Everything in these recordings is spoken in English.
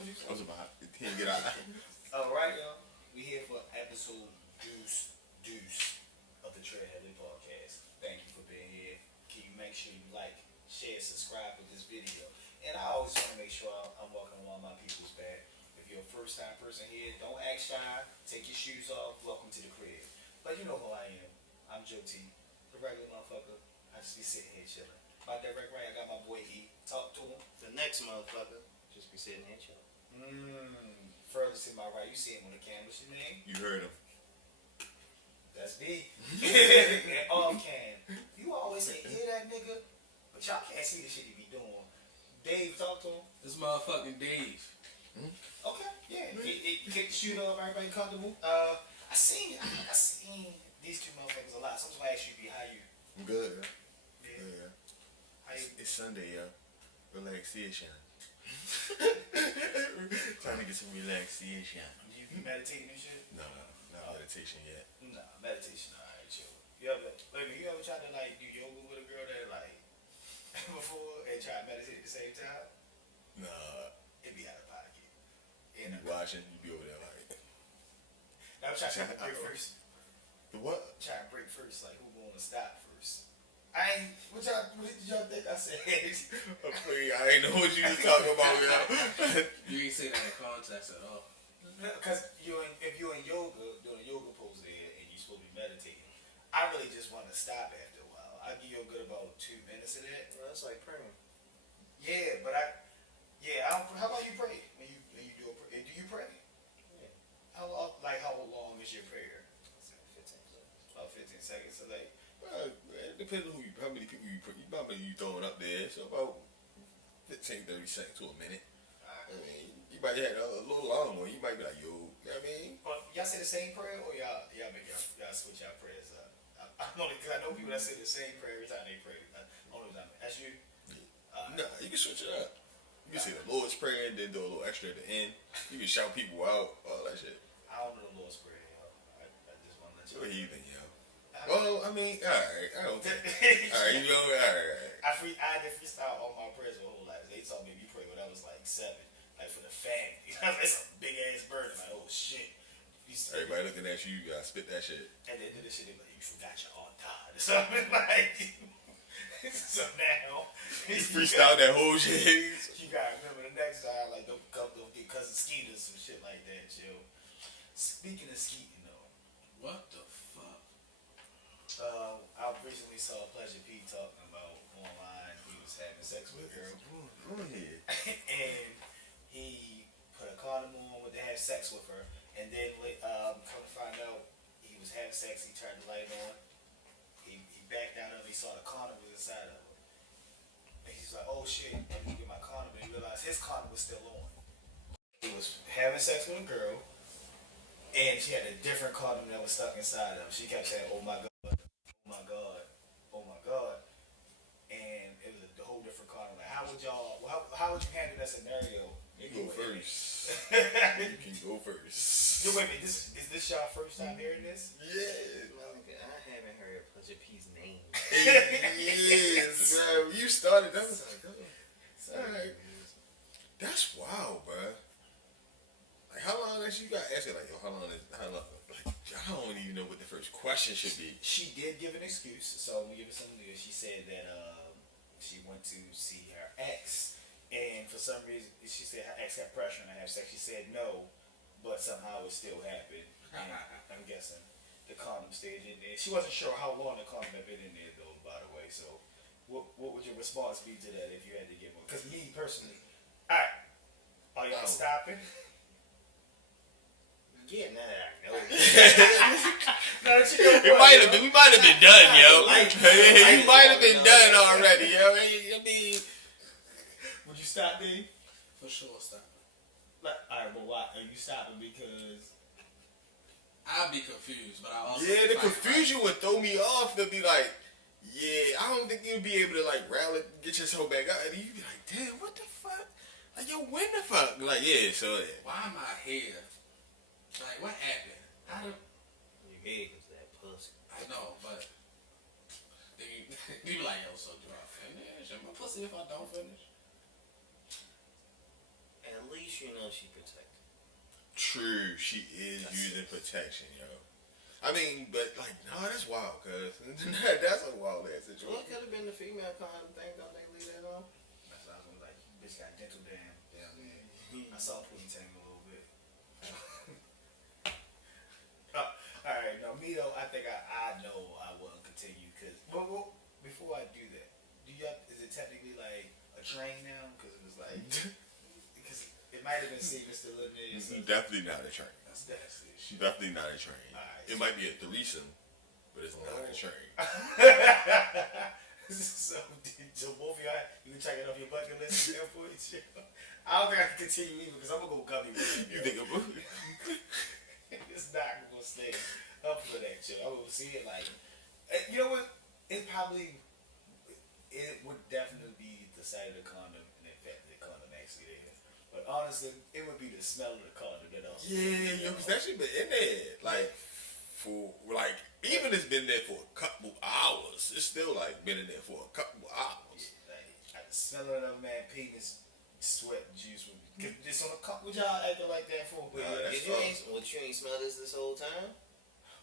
What you I was about to get out. Alright, y'all. We here for episode deuce of the Trailheaded Podcast. Thank you for being here. Can you make sure you like, share, subscribe with this video? And I always want to make sure I'm welcoming one of my people's back. If you're a first time person here, don't act shy. Take your shoes off. Welcome to the crib. But you know who I am. I'm Joe T, the regular motherfucker. I just be sitting here chilling. My direct right, I got my boy E. Talk to him. The next motherfucker just be sitting here chilling. Further to my right, you see him on the camera. What's your name? You heard him. That's me. And off cam. You always say, hear that nigga? But y'all can't see the shit he be doing. Dave, talk to him. This motherfucking Dave. Okay, yeah. He kick the shoe off, everybody comfortable. I seen these two motherfuckers a lot. So I'm just gonna ask you, B, how you? I'm good. Yeah. Yeah. How you? It's Sunday, yo. Relaxation. Trying to get some relaxation. You meditating and shit? No, not meditation yet. Nah, meditation, alright, chill. You ever try to like do yoga with a girl that like before and try to meditate at the same time? Nah. It'd be out of pocket. You watching, you be over there like. Now I'm trying to break first. The what? Try to break first, like who gonna stop first? What did y'all think I said? I ain't know what you was talking about, yo. You ain't say that in context at all. Because if you're in yoga, doing a yoga pose there, and you're supposed to be meditating, I really just want to stop after a while. I give you a good about 2 minutes of that. Well, that's like praying. Yeah, but how about you pray when you do a prayer? Do you pray? Yeah. How long is your prayer? It's like 15 seconds. About 15 seconds. So like, It depends on how many people how many you throwing up there. So about 15, 30 seconds to a minute. I mean, you might have a little long one. You might be like, yo, you know what I mean? y'all say the same prayer, or y'all switch y'all prayers up? I know people that say the same prayer every time they pray. Only time. That's you. Nah, you can switch it up. You can say the Lord's Prayer and then do a little extra at the end. You can shout people out, all that shit. I don't know the Lord's Prayer, yo. I just want to let you You're a know. heathen, yo. Well, I mean, alright. I don't think. Alright, you know, alright. I did freestyle all my prayers my whole life. They told me you pray when I was like 7, like for the family. You know, it's a big ass burden. Like, oh shit. Everybody looking at you, you gotta spit that shit. And they did this shit. They like, you forgot your aunt died or something like. So now You freestyle that whole shit. you gotta remember the next time, like don't get cousin Skeeters, some shit like that, chill. Speaking of skeeting though, What the fuck? I recently saw Pleasure P talking about online he was having sex with a girl. Go ahead. And he put a condom on to have sex with her, and then come to find out he was having sex. He turned the light on. He backed down and he saw the condom was inside of her. And he's like, "Oh shit!" Let me get my condom. And he realized his condom was still on. He was having sex with a girl, and she had a different condom that was stuck inside of him. She kept saying, "Oh my god, oh my god, oh my god," and it was a whole different condom. Like, how would you handle that scenario? You go first. You can go first. Yo, wait a minute, is this y'all first time hearing this? Yeah. I haven't heard Pleasure P's name. Yes, bro. You started. That was like, alright. That's wild, bro. Like, how long that you got asking? Like, yo, how long? Like, I don't even know what the first question should be. She did give an excuse, so we give her some news. She said that she went to see her ex, and for some reason, she said her ex got pressure on her to have sex. She said no, but somehow it still happened. And I'm guessing the condom stayed in there. She wasn't sure how long the condom had been in there, though, by the way. So, what would your response be to that if you had to give one? Because me personally, alright, are y'all stopping? Yeah, now that I know. We might have been done, yo. You might have been done already, yo. I mean, Would you stop, Dave? For sure, stop. Like, alright, but why? Are you stopping because? I'd be confused, but I also yeah, the confusion would throw me off. To be like, yeah, I don't think you'd be able to like rally, get yourself back out, and you'd be like, damn, what the fuck? Like, yo, when the fuck? Like, yeah, so. Why am I here? Like, what happened? How did? Your head was that pussy. I know, but then you be like, yo, so do I finish? Am I pussy if I don't finish? At least you know she protected. True, she is using protection, yo. I mean, but like, no, that's wild, cuz. That's a wild ass Well, situation. it could have been the female condom thing. Don't they leave that on? That's what I was like, bitch got dental dam down there. I Hmm. saw Pootie Tang a little bit. Alright, now me though, I think I know I wouldn't continue because, well, before I do that, is it technically like a train now? Because it was like, because it might have been safer still in there. So Definitely not a train. that's nasty. Definitely not a train. Alright. It might be a threesome, but it's not a train. So both of y'all, you can check it off your bucket list and for it. I don't think I can continue either because I'm gonna go gummy with it. You think about It's not gonna stay up for that shit. I will see it like, you know what? It would definitely be the sight of the condom and the fact that the condom actually there. But honestly, it would be the smell of the condom that also. yeah, yo, cause that shit been in there, like, for, like, even it's been there for a couple hours. It's still, like, been in there for a couple hours. Like, I can smell it of man penis, sweat, juice. Cause it's on a cup. What y'all acting like that for? But Nah, yeah, that's You ain't smell this whole time?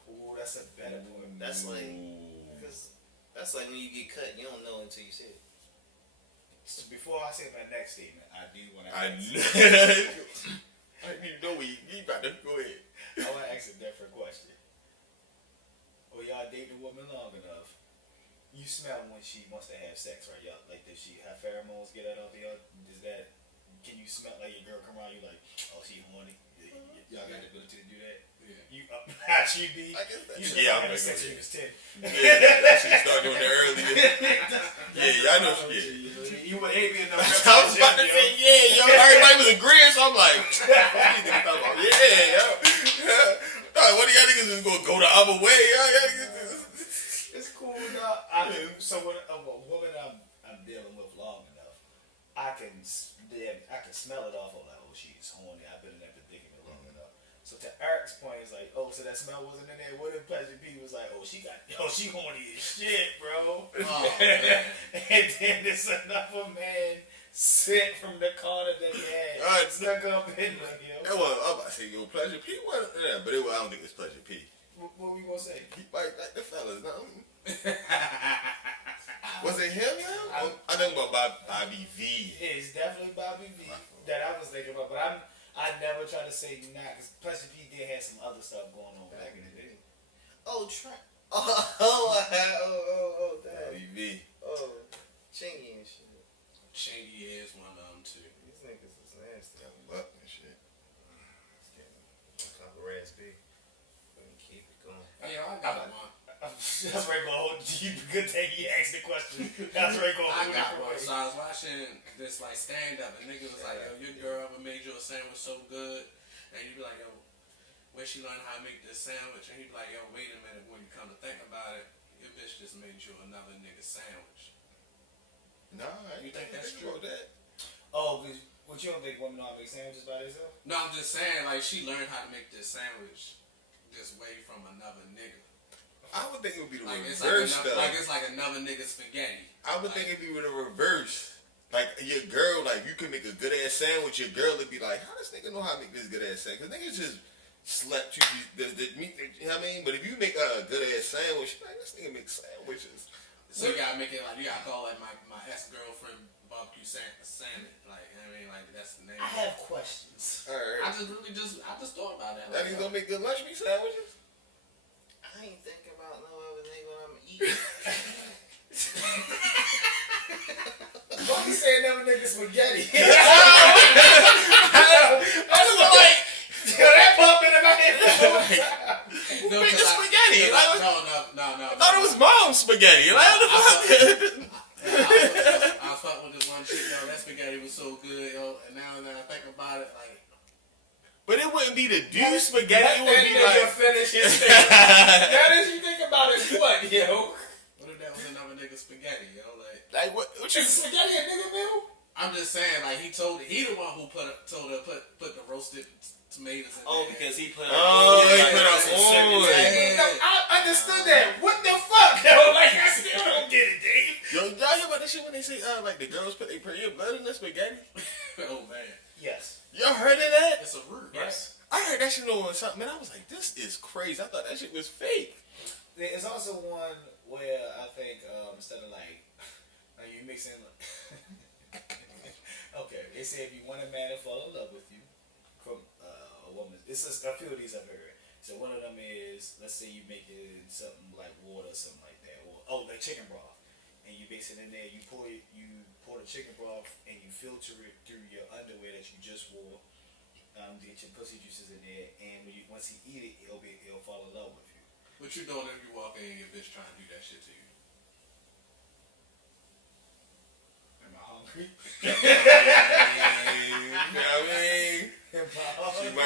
ooh, that's a better point. That's like, Ooh. cause that's like when you get cut, you don't know until you see it. So before I say my next statement, I do want to. I didn't even know we about to go ahead. I want to ask a different question. Well, y'all dating a woman long enough. You smell when she wants to have sex, right? Y'all like, does she have pheromones get that off of y'all? Is that? Can you smell like your girl come around? You like, oh, she horny. Y'all got the ability to do that. Yeah. You not you be. I guess that- You should yeah, have I'm sex gonna when you go was 10. Yeah, she start doing it earlier. Yeah, I know she did. You would ain't be enough. I was about to say, yeah, yo, everybody was agreeing, so I'm like, what these niggas talking about? Yeah, yo. What do y'all niggas is gonna go the other way? It's cool, dog. I mean, so when a woman I'm dealing with long enough, I can smell it off. I'm like, oh, she's horny. I've been in that predicament long enough. So to Eric's point, it's like, oh, so that smell wasn't in there. What if Pleasure P was like, oh, she horny as shit, bro. Oh, man. And then there's another man sent from the corner that he had stuck up in like, yo. That was, I'm about to say, yo, Pleasure P wasn't there, but I don't think it's Pleasure P. What we gonna say? He might like the fellas, no? Was it him, yo? I think about Bobby V. It's definitely Bobby V that I was thinking about, but I never try to say not because Pleasure P did have some other stuff going on back in the day. Oh, Trent. Oh, that. Bobby V. Oh, Chingy and shit. Chingy is one of them too. These niggas is nasty. Young Buck and shit. Top of raspberry. Keep it going. Oh, yeah, I got one. That's right, go. Good thing he asked the question. That's right, go. I got one. So I was watching this like stand up, and nigga was like, yo, your girl ever made you a sandwich so good? And you be like, yo, where she learned how to make this sandwich? And he be like, yo, wait a minute, when you come to think about it, your bitch just made you another nigga sandwich. Nah, You think that's true? true? That. Oh, cause what you don't think women know how to make sandwiches by themselves? No, I'm just saying, like, she learned how to make this sandwich this way from another nigga. I would think it would be the Like it's reverse, like, though. it's like another nigga spaghetti. I would think it'd be the reverse. Like, your girl, like, you can make a good-ass sandwich, your girl would be like, how does nigga know how to make this good-ass sandwich? Because niggas just slept you, the meat, you know what I mean? But if you make a good-ass sandwich, like, this nigga makes sandwiches. So you gotta make it like, you gotta call like my ex-girlfriend barbecue salmon. Like, I mean, like, that's the name. I have questions. Alright. I just thought about that. That Like, nigga gonna make good lunch meat sandwiches? I ain't thinking about no other nigga when I'm eating. Why you saying never nigga spaghetti? I was like, Yo, that popped into my head. who No, made the 'cause spaghetti? No, Like, no. I thought it was mom's spaghetti. Like, how the fuck? I was fucking with this one chick, yo. That spaghetti was so good, yo. And now that I think about it, like, But it wouldn't be the dude spaghetti. It would Let be that nigga like. finish his thing. Now that you think about it, what, yo? what if that was another nigga spaghetti, yo? Like, what you. Is spaghetti a nigga meal? I'm just saying, like, he the one who told her put the roasted tomatoes in Oh, there. because he put. Oh, he like, put a it's a certain on. type of- No, I understood that. What the fuck, yo? Like, I still don't get it, Dave. Yo, y'all hear about this shit when they say, like, the girls put their blood in the spaghetti? Oh man. Yes. Y'all heard of that? It's a root, Yes. I heard that shit on something, man. I was like, this is crazy. I thought that shit was fake. There's also one where I think instead of like you mixing. Okay, they say if you want a man to fall in love with you from a woman, it's just a few of these I've heard. So one of them is, let's say you make it something like water, something like that, or like chicken broth, and you base it in there. You pour the chicken broth and you filter it through your underwear that you just wore. Get your pussy juices in there, and once he eat it, it'll fall in love with you. What you doing if you walk in and your bitch trying to do that shit to you? Am I hungry? You know what I mean? Am I hungry?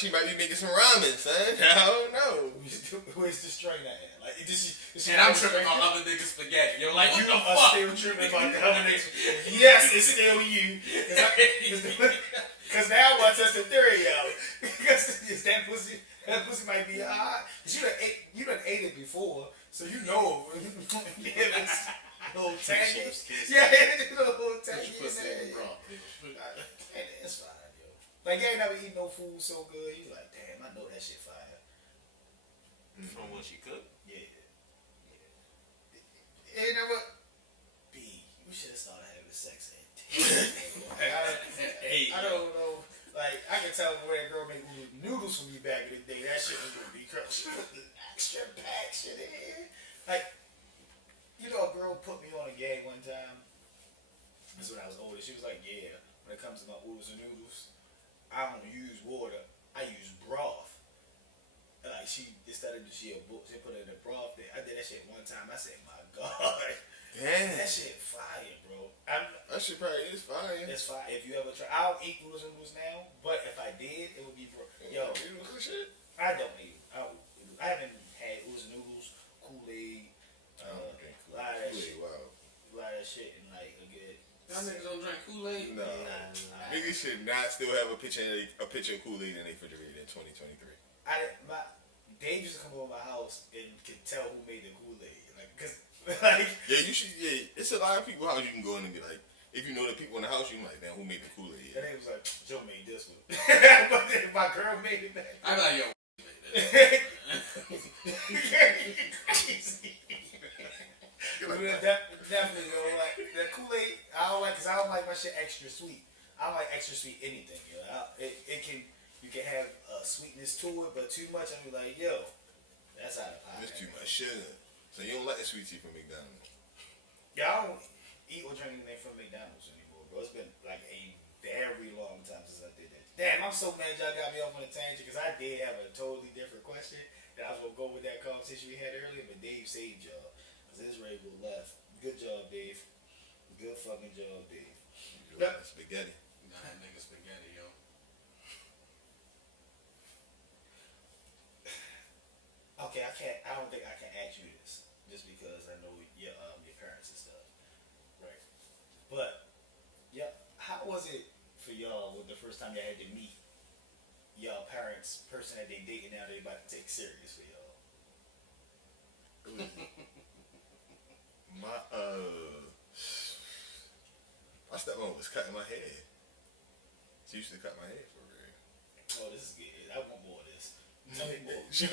She might be making some ramen, son. I don't know. Where's the strain at? Like, And I'm tripping on other niggas' spaghetti. You're like, You what the are fuck? still tripping about the other niggas. Yes, it's still you. Because now I test the theory, yo. Because that pussy might be hot. You done ate it before, so you know. Yeah, it's a little tangy. Yeah, it's a little tangy. Put your pussy in the broth, It's fine, yo. Like, you ain't never eat no food so good. You like, damn, I know that shit fire. From what she cooked. Yeah. You ain't never. B, you should have started having sex at 10. I don't know. Like, I can tell when a girl made noodles for me back in the day. That shit was gonna be crazy. She put the extra pack shit in here. Like, you know, a girl put me on a game one time. This is when I was older. She was like, yeah, when it comes to my oodles and noodles, I don't use water. I use broth. Like, instead of she put it in the broth. I did that shit one time. I said, my God. Damn. That shit fire, bro. That shit probably is fire. It's fire. If you ever try, I don't eat oodles and noodles now, but if I did, it would be yo. You know good shit? I don't eat. I haven't had oodles and noodles, Kool-Aid, I don't drink a lot of that Kool-Aid, shit, wow. a lot of shit, and like a good. Y'all niggas don't drink Kool-Aid? No. Niggas should not still have a picture of Kool-Aid in their refrigerator in 2023. Dave used to come over my house and could tell who made the Kool-Aid, like, cause like. Yeah, you should. Yeah, it's a lot of people house you can go in and be like, if you know the people in the house, you can be like, damn, who made the Kool-Aid? And they was like, Joe made this one, but then my girl made it back. I'm like, yo. Definitely, yo, like the Kool-Aid, I don't like, cause I don't like my shit extra sweet. I don't like extra sweet anything, yo. You can have sweetness to it, but too much, I'm like, yo, that's out of pocket. That's too much sugar. So you don't like the sweet tea from McDonald's? Yeah, I don't eat or drink anything from McDonald's anymore, bro. It's been like a very long time since I did that. Damn, I'm so mad y'all got me off on a tangent because I did have a totally different question that I was gonna go with that conversation we had earlier, but Dave saved y'all because Israel left. Good job, Dave. Good fucking job, Dave. You like spaghetti. Nah, that nigga spaghetti, yo. Okay, I don't think I can ask you this just because I know your parents and stuff, right? But yeah, how was it for y'all when the first time y'all had to meet y'all parents, person that they dating now they about to take serious for y'all? My stepmom was cutting my hair. She used to cut my hair for real. Oh, this is good. I want more of this. Tell me more. She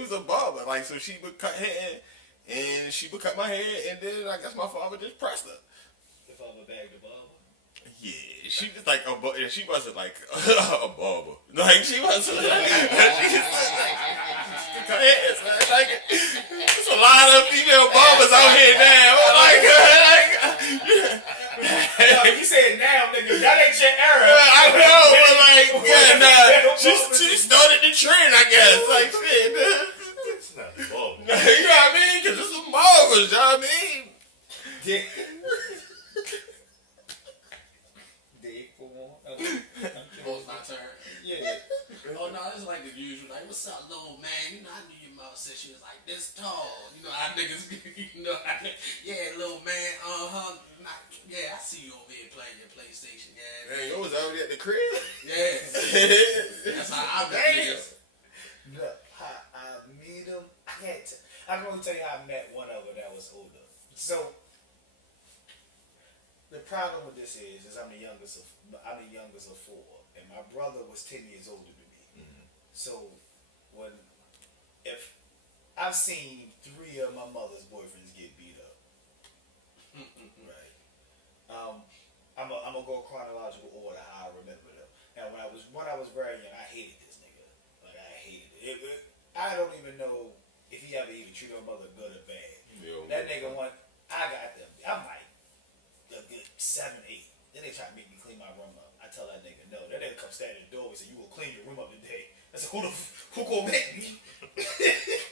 was a barber, like, so she would cut hair, and she would cut my hair, and then I guess my father just pressed her. If I'm a bag the barber. Yeah, she was like she wasn't like a barber. Like she wasn't. She just cut hair. Like there's a lot of female barbers out here now. Yo, you said now, nigga. That ain't your era. I know, but like, yeah, nah. She started the trend, I guess. Like shit. It's not a barber. You know what I mean? Cause it's some barbers. You know what I mean? Dave, come on. Both my turn. Yeah. Oh no, it's like the usual. Like, what's up, little man? You know, I knew your mouth since she was like this tall. You know, how niggas be, yeah, little man, yeah, I see you over here playing your PlayStation, yeah. Man, you was already at the crib? Yeah. That's how I met niggas. Look, I meet him. I can only tell you how I met one of them that was older. So, The problem with this is I'm the youngest of four, and my brother was 10 years older than me. So when if I've seen 3 of my mother's boyfriends get beat up, right? I'm gonna go chronological order how I remember them. And when I was very young, I hated this nigga. Like I hated it. I don't even know if he ever even treated my mother good or bad. That nigga I got them. I'm like a good 7, 8. Then they try to make me clean my room up. I tell that nigga no. That nigga come stand at the door and say, "You will clean your room up today." I said, who gonna make me?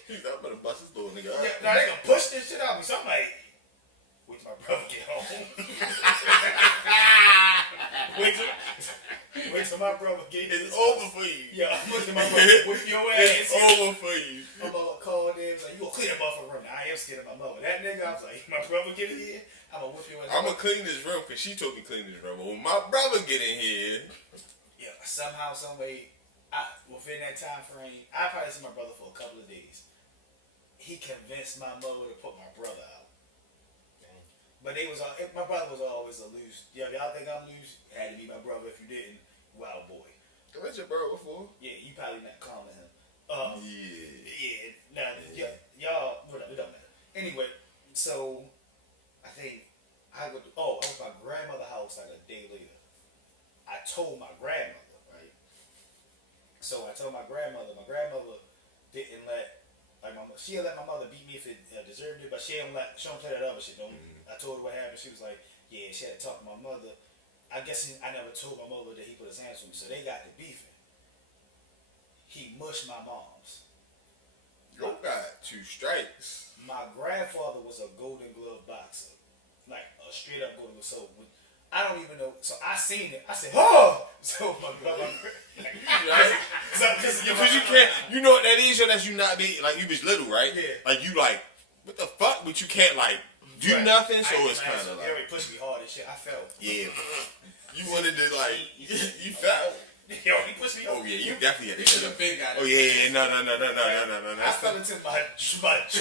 He's not gonna bust his door, nigga. Yeah, now they gonna push this shit out me. So I'm like, wait till my brother get home. wait till my brother get here. It's over for you. Yeah, I'm looking at my brother whip your ass. It's over for you. I'm gonna call them. Like, you gonna clean that motherfucker room. Now, I am scared of my mother. That nigga, I was like, my brother get in here, I'm gonna whip your ass. I'm gonna clean this room because she told me to clean this room. But when my brother get in here, yeah, somehow, some way, within that time frame, I probably see my brother for a couple of days. He convinced my mother to put my brother out. But my brother was always a loose. Yeah, y'all think I'm loose? Had to be my brother. If you didn't, wild boy. I met your brother before. Yeah, you probably not calling him. Yeah. Now, y'all, whatever, it don't matter. Anyway, so I think I was at my grandmother's house like a day later. I told my grandmother, right? So I told my grandmother didn't let she'll let my mother beat me if it deserved it, but she don't play that other shit. I told her what happened. She was like, yeah, she had to talk to my mother. I guess I never told my mother that he put his hands on me, so they got to beefing. He mushed my mom's. You got 2 strikes. My grandfather was a Golden Glove boxer, like a straight up Golden Glove. So I don't even know. So I seen it. I said, "Oh!" So my brother, because you can't. You know what that is? That's you not be like you was little, right? Yeah. Like you like what the fuck, but you can't like do nothing. So it's kind of like he pushed me hard and shit. I felt. Yeah. You wanted to like you felt. Yo, he pushed me. Oh yeah, you definitely had to. should have been got it. Oh yeah, no. I fell into my chest.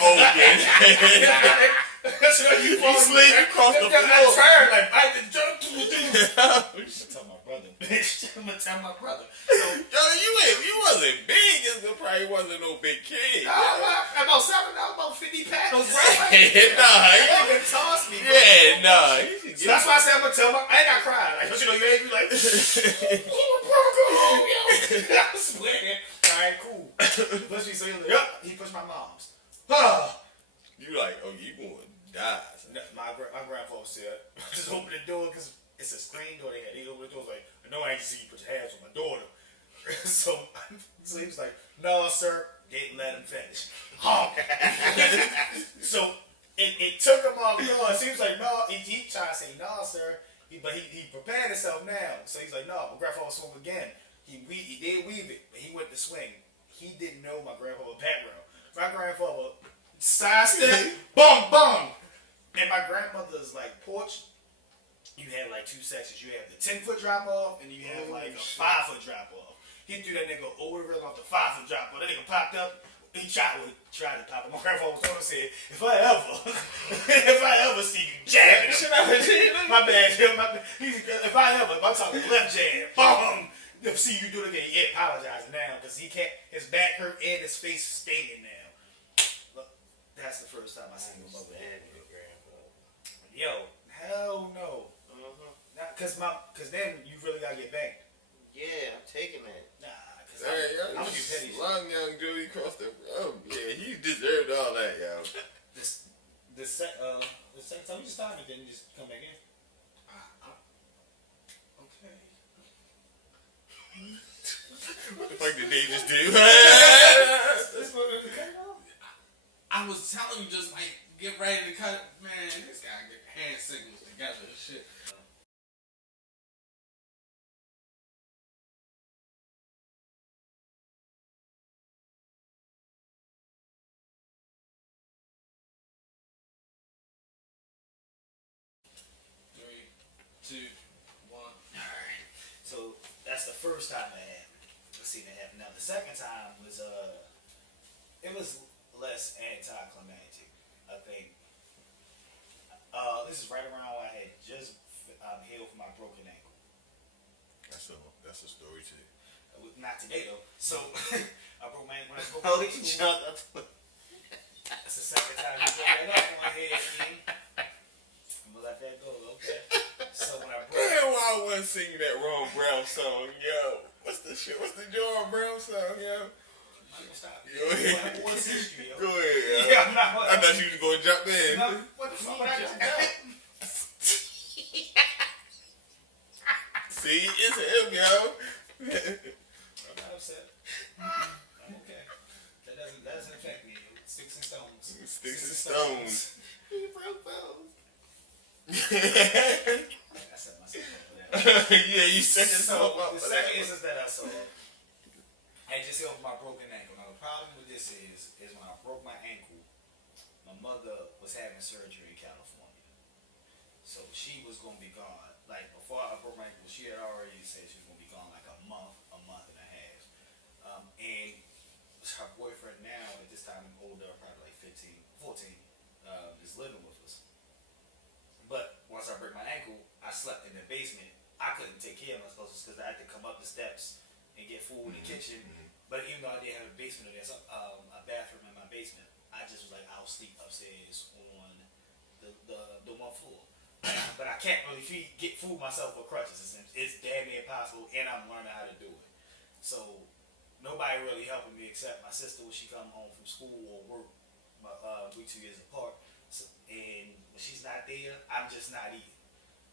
Oh yeah. So you slid across the floor. I turned like I did jump to the I'm gonna tell my brother, bitch. I'm gonna tell my brother. So, yo, you wasn't big. You probably wasn't no big kid. About 7, about 50 pounds, right? Nah, You can toss me. yeah, nah. So that's why I said I'm gonna tell my. I ain't got crying. Like, you know, you ain't be like, oh, bro, go home, yo. I swear. All right, cool. Push me, so he like, he pushed my mom's. You like, oh, you gonna die. No, my grandfather said, just open the door because it's a screen door they had. He opened the door, was like, I know I ain't see you put your hands on my daughter. so he was like, no, sir. Didn't let him finish. So it took him off guard. It seems like, no, he tried to say, no, sir. But he prepared himself now. So he's like, no, my grandfather swung again. He did weave it, but he went to swing. He didn't know my grandfather's background. My grandfather sidestep, bong, bong. And my grandmother's like porch, you had like 2 sections. You have the 10-foot drop off, and you have like a 5-foot drop off. He threw that nigga over the railing off the 5-foot drop off. That nigga popped up. He tried to pop it. My grandfather was on and said, if I ever see you jabbing him, my bad. If I ever, I'm talking left jab, boom. If see you do it again, he apologizing now because he can't. His back hurt and his face is staining now. Look, that's the first time I seen him over there. Yo, hell no. Not cause then you really gotta get banked. Yeah, I'm taking it. Nah, cause Hey, I'm gonna do petty shit. long young Joey crossed the. Oh yeah, he deserved all that, yo. The second time you just time it, then you just come back in. Okay. What the fuck did they just do? I was telling you, just like get ready to cut. Man, this guy get hand signals together and shit. Three, two, one. Alright. So that's the first time that happened. Let's see that happened. Now the second time was it was less anticlimactic. I think This is right around when I had just healed from my broken ankle. That's a story too. Not today though. So I broke my ankle when I broke Oh, my he ankle. jumped up. That's the second time you brought that up on my head, King. I'm gonna let that go. Okay. So when I broke. Man, why I wasn't singing that Ron Brown song, yo? What's the shit? What's the Ron Brown song, yo? Stop. Go ahead. What's history, yo? Go ahead, yo. Yeah, I'm not. I thought you was gonna jump in. No, what the fuck? What I just done? See, it's him, yo. I'm not upset. I'm okay. That doesn't affect me. Sticks and stones. Sticks and stones. He broke bones. I set myself up for that. Yeah, you set yourself up The for second that. instance that I saw, I just healed my broken ankle. Now the problem with this is when I broke my ankle, my mother was having surgery in California, so she was gonna be gone. Like before I broke my ankle, she had already said she was gonna be gone like a month and a half. And her boyfriend now at this time older, probably like 15, 14, is living with us. But once I broke my ankle, I slept in the basement. I couldn't take care of myself because I had to come up the steps and get food in the kitchen. But even though I did have a basement, there's a bathroom in my basement. I just was like, I'll sleep upstairs on the one floor. But I can't really get food myself with crutches. It's damn near impossible, and I'm learning how to do it. So nobody really helping me except my sister when she come home from school or work. We 2 years apart. So, and when she's not there, I'm just not eating.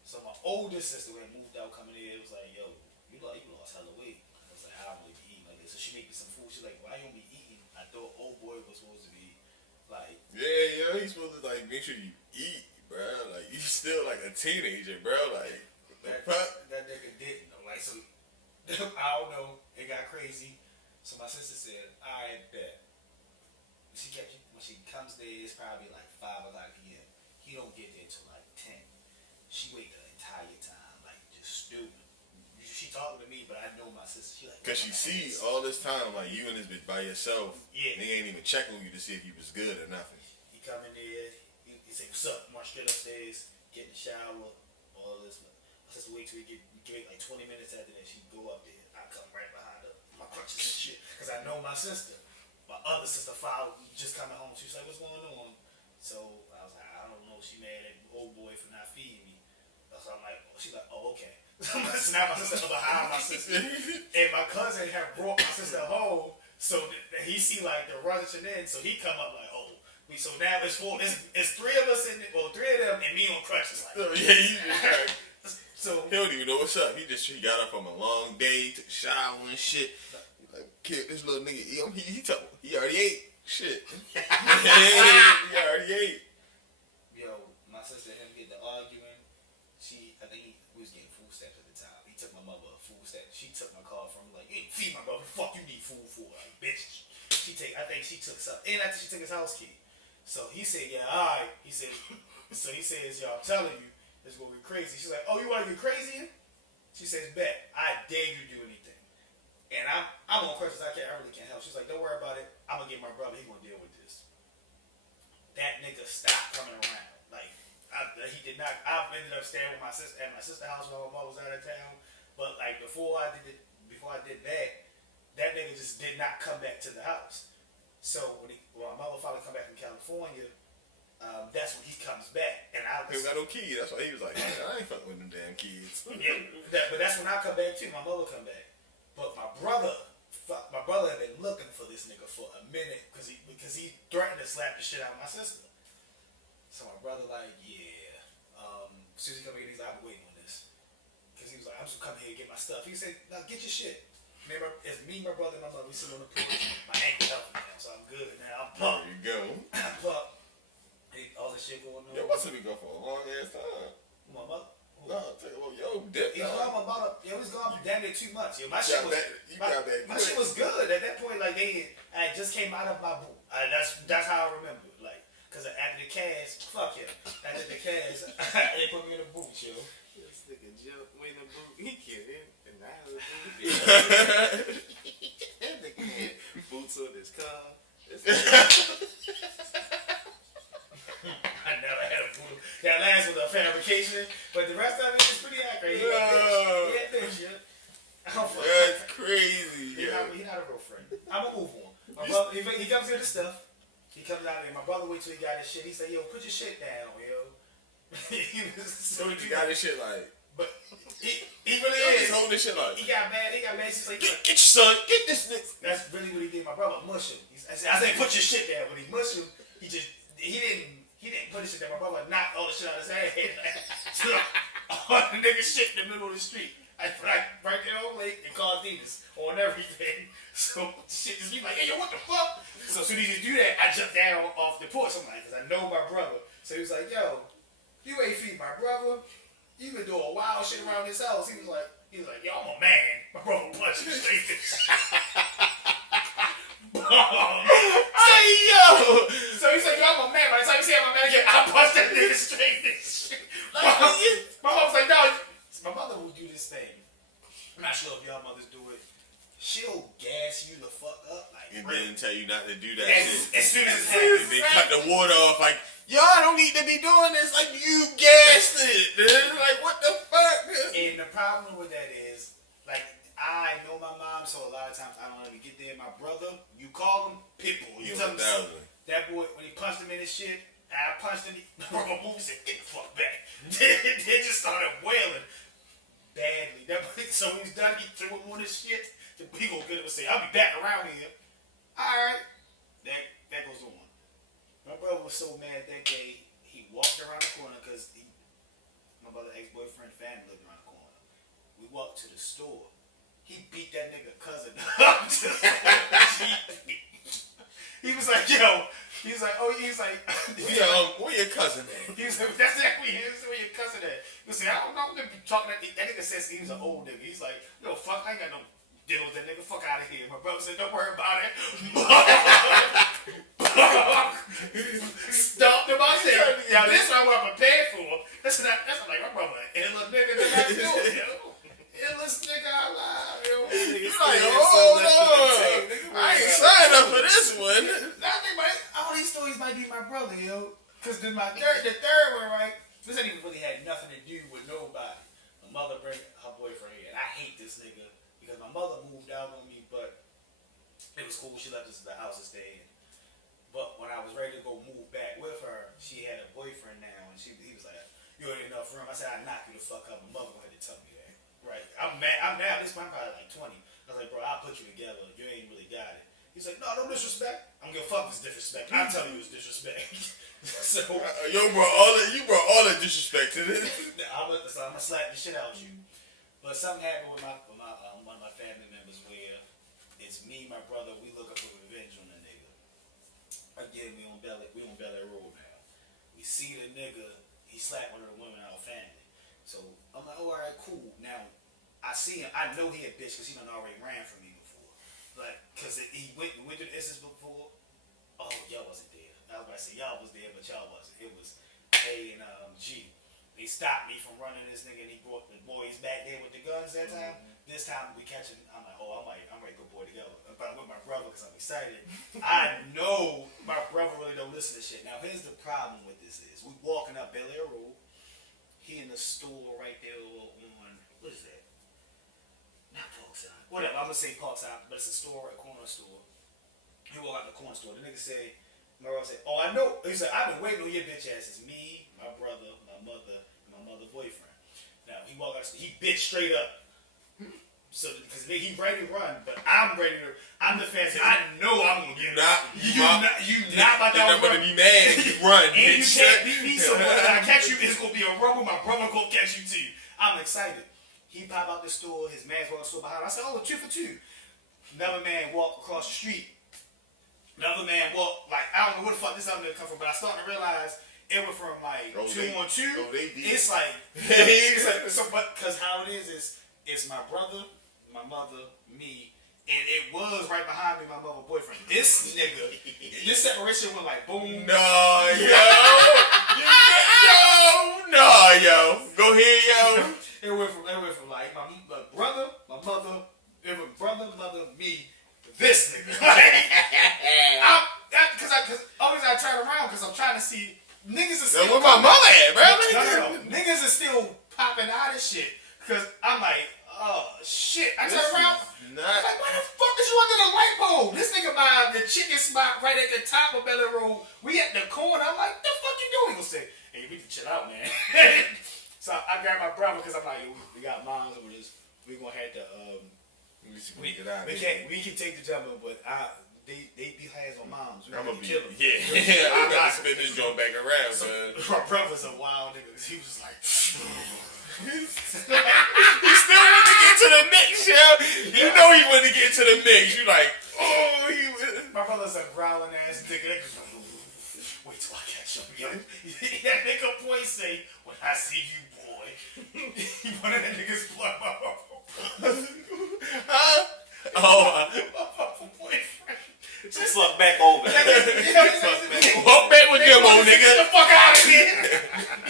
So my oldest sister who had moved out coming in, it was like, yo, you lost hella weight. I was like, I don't really be eating like this. So she made me some food. She's like, why you don't be eating? I thought old boy was supposed to be like, Yeah, yo, he's supposed to like make sure you eat, bro. Like you still like a teenager, bro. Like that nigga didn't know. Like, so I don't know. It got crazy. So my sister said, I bet. When she comes there, it's probably like 5 o'clock p.m. He don't get there till like 10. She wait the entire time, like just stupid. She talking to me, but I know my sister. She like, cause she sees all this time like you and this bitch by yourself. Yeah. They ain't even check on you to see if you was good or nothing. He come in there, he say, what's up? March straight upstairs, get in the shower, all this. My sister wait till he get like 20 minutes after that, she go up there. I come right behind her, my crutches and shit, cause I know my sister. My other sister followed, just coming home. She was like, what's going on? So I was like, I don't know. She mad at old boy for not feeding me. So I'm like, she's like, oh, okay. So now my sister behind my sister. And my cousin had brought my sister home. So he see like the rushing in. So he come up like, oh. So now it's 3 of us in it. Well, 3 of them and me on crutches. Like, Yeah, he just so he don't even know what's up. He got up from a long day, took a shower and shit. Like, kid, this little nigga, he already ate. Shit. He already ate. yo, my sister and him get to arguing. I think we was getting food stamps at the time. He took my mother a food stamp. She took my car from me like, you ain't feed my brother. Fuck you need food for? Like, bitch. I think she took something. And I think she took his house key. So he said, yeah, alright. He says, yo, I'm telling you, it's gonna be crazy. She's like, oh, you wanna get crazy? She says, bet. I dare you to do anything. And I'm on crutches. I really can't help. She's like, don't worry about it. I'm gonna get my brother. He gonna deal with this. That nigga stopped coming around. Like, he did not. I ended up staying with my sister at my sister's house while my mom was out of town. But like before I did that, that nigga just did not come back to the house. So when my mother finally come back from California, that's when he comes back. And He got no key. That's why he was like, I ain't fucking with them damn kids. Yeah, but that's when I come back too. My mother come back. But my brother had been looking for this nigga for a minute because he threatened to slap the shit out of my sister. So my brother like, yeah, as soon as he come here, he's like, I've been waiting on this. Because he was like, I'm just gonna come here and get my stuff. He said, no, get your shit. It's me, my brother, and my mother. We sit on the porch. My ankle healthy now, so I'm good now. I'm pumped. There you go. I'm pumped. All this shit going on. Yo, what's it go for a long ass time? My mother. No, yo, dip. He's gone about it was gone damn near 2 months. Yo, my shit was my shit quick. was good at that point. Like I just came out of my boot. That's how I remember it. Like, cause after the cast, fuck him. After the cast, they put me in the boot, yo. This nigga jumped in the boot. He killed him. And now the boot. That nigga had boots on his car. I never had a boot. That last occasion, but the rest of it is pretty accurate. He a bitch, yeah. That's crazy, He yo. not a real friend. I'm gonna move on. My brother, he comes in the stuff. He comes out there. My brother wait till he got his shit. He said, "Yo, put your shit down, yo." He was So you got this shit like. but he really Yo, is. just holding this shit like. He got mad. He's like, Get your son. Get this nigga. that's really what he did. My brother mush him. I said, put your shit down. When he mushed him, he didn't put his shit down. My brother knocked all the shit out of his head. So, all the nigga shit in the middle of the street. I right there on Lake and called Venus on everything. So shit just be like, hey yo, what the fuck? So as soon as you do that, I jumped down off the porch. I'm like, cause I know my brother. So he was like, yo, you ain't feed my brother. You been doing wild shit around this house. He was like, yo, I'm a man. My brother punched me straight in the Hey yo. So he said, yo, I'm a man. By the time he said I'm a man again, I punched that nigga straight in the shit. My mom was like, no. My mother will do this thing. I'm not sure if y'all mothers do it. She'll gas you the fuck up. Like, And then tell you not to do that as shit. soon as it's And happening. they cut the water off like, yo, I don't need to be doing this. Like, you gassed it. Like, what the fuck? And the problem with that is, like, I know my mom, so a lot of times I don't even get there. My brother, you call him Pitbull. You tell him that boy, when he punched him in his shit, I punched him, my brother moved and said, get the fuck back. They just started wailing badly. So when he's done, he threw him on his shit. He gonna get him and say, I'll be back around here. Alright. That goes on. My brother was so mad that day, he walked around the corner because my brother's ex-boyfriend family lived around the corner. We walked to the store. He beat that nigga cousin up to the floor. He was like, yo. He was like, Where your cousin at? he was like, that's exactly where your cousin at. He was like, I don't know, I'm gonna be talking that nigga says he was an old nigga. He's like, yo, fuck, I ain't got no deal with that nigga. Fuck out of here. My brother said, don't worry about it. Stomped him. I said, yeah, this is what I'm prepared for. That's like my brother, illa nigga that I do, yo. Illest nigga alive, yo. You like, hold on. I ain't signed up for this one. All these stories might be my brother, yo. Cause then the third one, right? This ain't even really had nothing to do with nobody. My mother bring her boyfriend here, and I hate this nigga because my mother moved out on me, but it was cool. She left us at the house to stay in. But when I was ready to go move back with her, she had a boyfriend now, and he was like, "You ain't enough room." I said, "I knock you the fuck up." My mother had to tell me that. Right? I'm mad. This man probably like 20. I was like, "Bro, I'll put you together. You ain't really got it." He's like, "No, don't disrespect. I'm gonna fuck this disrespect. I'm telling you it's disrespect." So You brought all the disrespect to this. I'm gonna slap the shit out of you. But something happened with one of my family members where it's me, my brother. We looking for revenge on the nigga. Again, we on Bel Air Road now. We see the nigga. He slapped one of the women in our family. So I'm like, oh, all right, cool. Now I see him. I know he a bitch because he done already ran from me before. Like, cause we went through the instance before. Oh, y'all wasn't there. I was about to say y'all was there, but y'all wasn't. It was A and G. They stopped me from running this nigga, and he brought the boys back there with the guns that time. This time we catch him. I'm like, oh, I'm ready to go boy together. But I'm with my brother because I'm excited. I know my brother really don't listen to shit. Now here's the problem with this is we walking up Bel Air Road. He in the store right there on what is that? Not Parkside. Whatever. I'm gonna say Parkside, but it's a store, a corner store. He walk out the corner store. The nigga say, my brother said, "Oh, I know." He said, "I've been waiting on your bitch ass. It's me, my brother, my mother, and my mother boyfriend." Now he walk out. He bitch straight up. So because he ready to run, but I'm ready to. I'm the fan. I know I'm gonna get you not about You're not gonna be mad if you run. And you can't beat me, so when I catch you, it's gonna be a rumble. My brother gonna catch you too. I'm excited. He pop out the store. His man's walking the store behind him. I said, "Oh, 2 for 2." Another man walk across the street. Another man walk like I don't know where the fuck this other nigga come from, but I started to realize it went from like 2 on 2. It's like so, but because how it is it's my brother, my mother, me, and it was right behind me, my mother boyfriend. This nigga, this separation went like boom. No, yo. Go ahead, yo. It went from like my brother, my mother, it went brother, mother, me, this nigga. Because always I turn around because I'm trying to see niggas are That's still where my mother at, bro. no. Niggas are still popping out of shit. Cause I'm like, oh shit. I turn around. I'm like, why the fuck is you under the light pole? This nigga by the chicken spot right at the top of Bel Air Road. We at the corner. I'm like, the fuck you doing? He gonna say, hey, we can chill out, man. So I grabbed my brother because I'm like, we got moms over this. We gonna have to we can take the jump, but they be hands on moms. We I'm gonna be kill them. yeah. I'm about to spin this joint back around, So, man. my brother's a wild nigga. He was just like, He still want to get to the mix, yo. You know he want to get to the mix. You like, oh, he was. my brother's a growling ass nigga. Wait till I catch up, yo. That nigga boy say, when I see you, boy. He wanted that nigga's blood. Huh? Oh, My boyfriend. Just look back over. walk back with them, old Get nigga. the fuck out of here.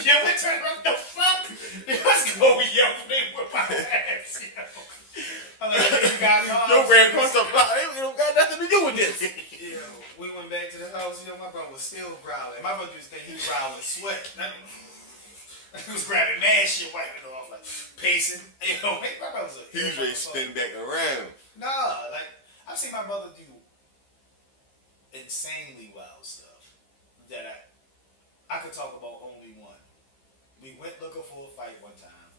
Yo, we turn around, the fuck? Let's go, yo. They whip my ass, yo. I'm like, you got moms. Your grand across the block. It don't got nothing to do with this. Yo, we went back to the house, yo, my brother was still growling. My brother used to think he growling sweat. He was grabbing mad shit, wiping it off, like, pacing. Yo, my brother's He was ready to spin back around. Nah, like, I've seen my brother do insanely wild stuff that I could talk about only one. We went looking for a fight one time,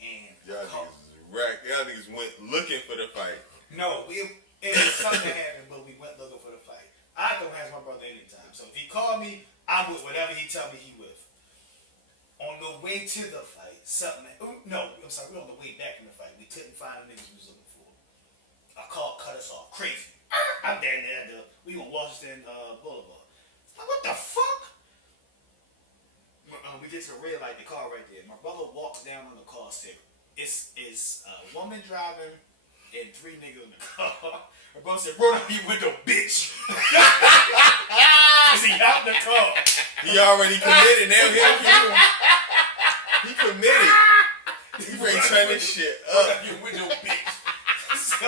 and Y'all niggas is wrecked. Y'all niggas went looking for the fight. no, it was something that happened, but we went looking for the fight. I don't have my brother anytime, so if he called me, I'm with whatever he tell me he with. On the way to the fight, no, I'm sorry, we were on the way back from the fight. We couldn't find the niggas we was looking for. A car cut us off, crazy. I'm down there we on Washington Boulevard. Like, what the fuck? We get to the red light, the car right there. My brother walks down on the car steering. It's a woman driving and 3 niggas in the car. My brother said, roll down your window, bitch. Cause he out the car. He already committed. Now he committed. He ready to turn this shit Roll up. down your window, bitch. So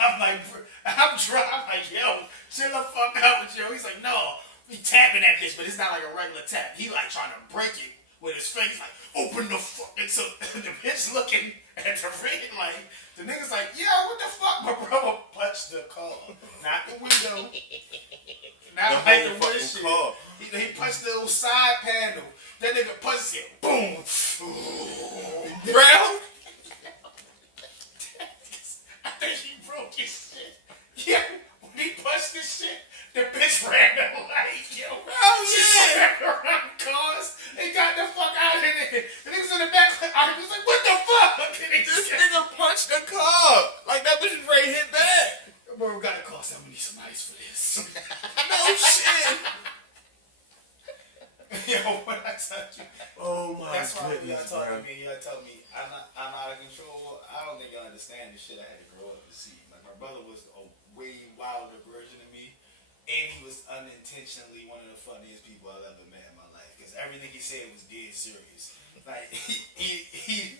I'm like, I'm like, yo, chill the fuck out with you. He's like, no, we tapping at this, but it's not like a regular tap. He like trying to break it with his face, like, open the fuck. And so the bitch looking at the red light. The nigga's like, yo, what the fuck? My brother punched the car, not the window, not The like whole the fucking windshield. car. He punched the little side panel. That nigga punched it, boom. Brown? I think he broke his shit. Yeah, when he punched this shit, the bitch ran the light, yo. Oh, She yeah. back around cars and got the fuck out of there. The niggas in the back, I was like, what the fuck? And they This just nigga punched the car. Like that bitch was ready to hit back. bro, we got a call. So we need some ice for this. No shit. Yo, when I tell you, Oh my that's why when y'all goodness, talk bro. to me, y'all tell me I'm out of control. I don't think y'all understand the shit I had to grow up to see. Like my brother was a way wilder version of me, and he was unintentionally one of the funniest people I've ever met in my life. Because everything he said was dead serious. Like he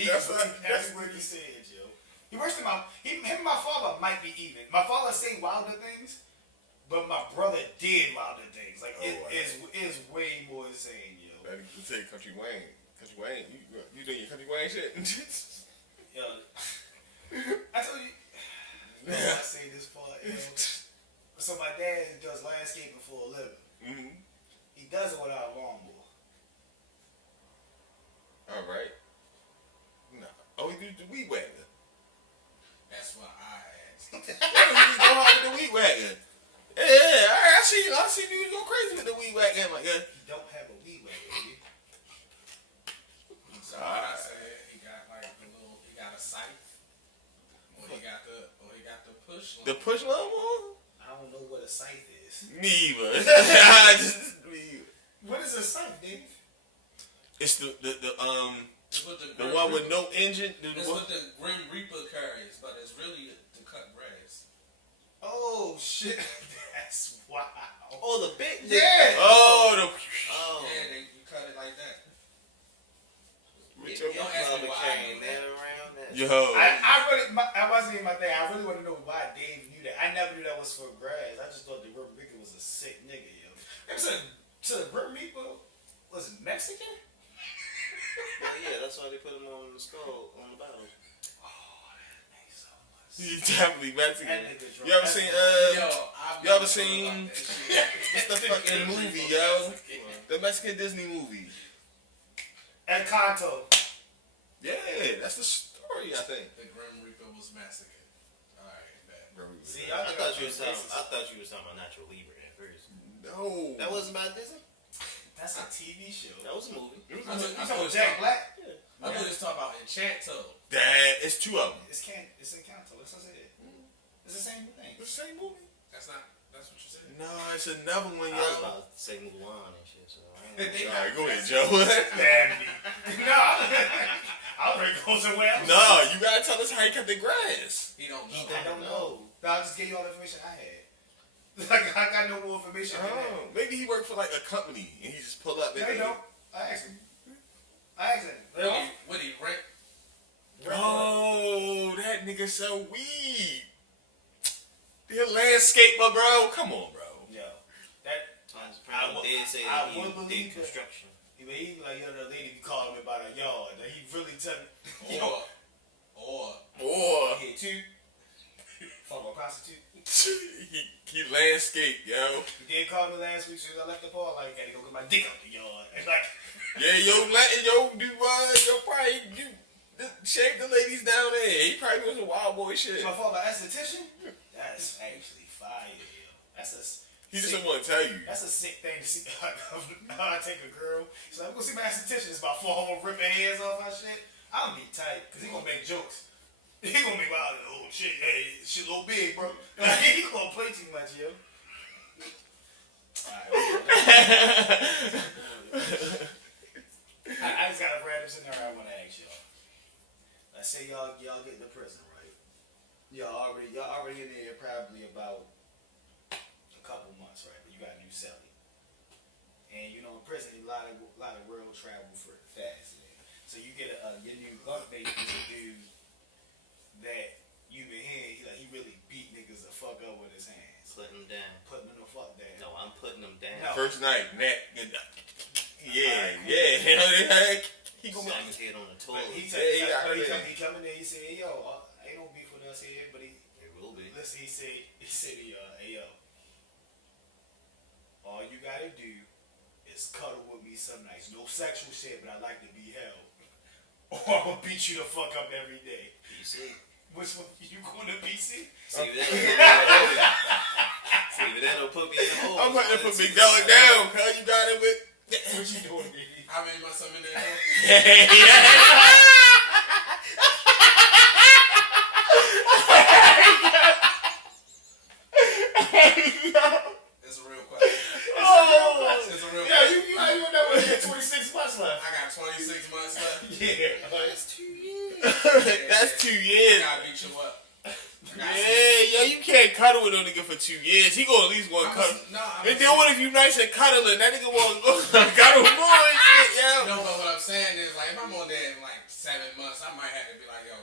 That's every word he said, yo. He worse than him and my father might be even. My father say wilder things, but my brother did wilder things. Like is way more insane, yo. Better say Country Wayne. Country Wayne. You doing your Country Wayne shit? Yo, I told you. I say this part, yo. So my dad does landscaping for a living. Mm-hmm. He does it without a lawnmower. All right. No. Oh, we do the weed wagon. That's why I asked. Why don't you go hard with the weed wagon? Yeah, I see you go crazy with the weed wagon like that. He don't have a weed wagon. So I said he got like he got a scythe, or he got the push. The push lawnmower? I don't know what a scythe is. Me either. I just me either. What is a scythe, Dave? It's the It's what the one with no engine. It's what the Grim Reaper carries, but it's really to cut grass. Oh shit, that's wow. Oh, the big. Yeah. Oh, the. Oh. Yeah, you cut it like that. Your Don't ask me mother why I carrying know that that. around. That. Yo. I wasn't even my thing. I really want to know why Dave knew that. I never knew that was for grass. I just thought the Grim Reaper was a sick nigga, yo. It was to the Grim Mexican? Well, yeah, that's why they put him on the skull on the bottle. He definitely Mexican. That nigga drunk. You ever seen Yo, you ever seen what's the fucking movie, yo? The Mexican Disney movie. El Canto. Yeah, that's the story, I think. The Grim Reaper was massacred. Alright, bad. See, I thought you was talking about Natural Libre at first. No. That wasn't about Disney. That's a TV show. That was a movie. You talking about Jack Black? I thought you was talking about Enchanto. That it's two of them. It's Encanto. It's the same thing. It's the same movie. That's what you said. No, it's another one, I was yo. about to say Mulan and shit, so I They ain't Alright, go ahead, Joe. Damn me. Nah. I'll bring go somewhere else. No, you gotta tell us how he cut the grass. He don't know. I don't know. No, I'll just give you all the information I had. Like, I got no more information than that. Oh, maybe he worked for like a company and he just pulled up. No, you don't. I asked him. What do you rent? Oh, that nigga so weak. The landscaper, bro. Come on, bro. Yo. That, did say I that he would believe did that. construction. he be like, yo, the lady be calling me about a yard. That he really tell me. Or Hit two. Fuck a prostitute. he landscaped, yo. He did call me last week since I left the bar. Like, gotta go get my dick out the yard. And like, Yeah, yo, probably shave the ladies down there. He probably was a wild boy shit. my fault, my esthetician. That's actually fire, yo. He just didn't want to tell you. That's a sick thing to see. I take a girl. She's like, we're gonna see my esthetician. It's about 4 hours ripping hands off my shit. I'm gonna be tight, cause he gonna make jokes. He gonna be wild. Oh shit, hey, shit a little big, bro. Like, he gonna play too much, yo. I just got a random scenario I want to ask y'all. Let's say y'all get in the prison, right? Y'all already in there probably about a couple months, right? But you got a new cellie, and you know in prison a lot of world travel for fast. So you get your new bunkmate is a dude that you been hearing. He really beat niggas the fuck up with his hands, Putting them down. putting them the fuck down. No, I'm putting them down. No. First night, yeah. He gonna Slam his head on the But toilet. he come in there. He said, "Hey, yo, ain't no beef with us here." But It will be. listen, he said, "Hey, yo, all you gotta do is cuddle with me some nights. No sexual shit, but I like to be held. Or I'm gonna beat you the fuck up every day." PC. Which one you going to BC? See if that'll put me in the hole. I'm about to put Big Dog down, cuz you got it with. What you doing, nigga? I made my son in there. It's a real question. It's a real Yeah, question. you know you got 26 months left. I got 26 months left. Yeah. That's 2 years. That's 2 I years. gotta beat you up. Yeah, you can't cuddle with no nigga for 2 years. He gonna at least want to cuddle. And then what if you nice and cuddling? That nigga want to go cuddle more and shit, yo. No, but what I'm saying is, like, if I'm on there in like 7 months, I might have to be like, yo,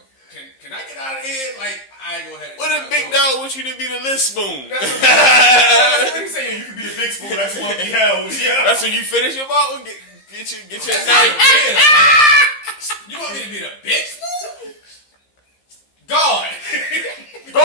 can I get out of here? Like, I ain't gonna have to. What if Big Dog wants you to be the list spoon? That's what he's saying. You can be the big spoon. That's what he held. Yeah. That's when you finish your bottle. Get your That's night. not fair. Like, you want me to be the bitch? God.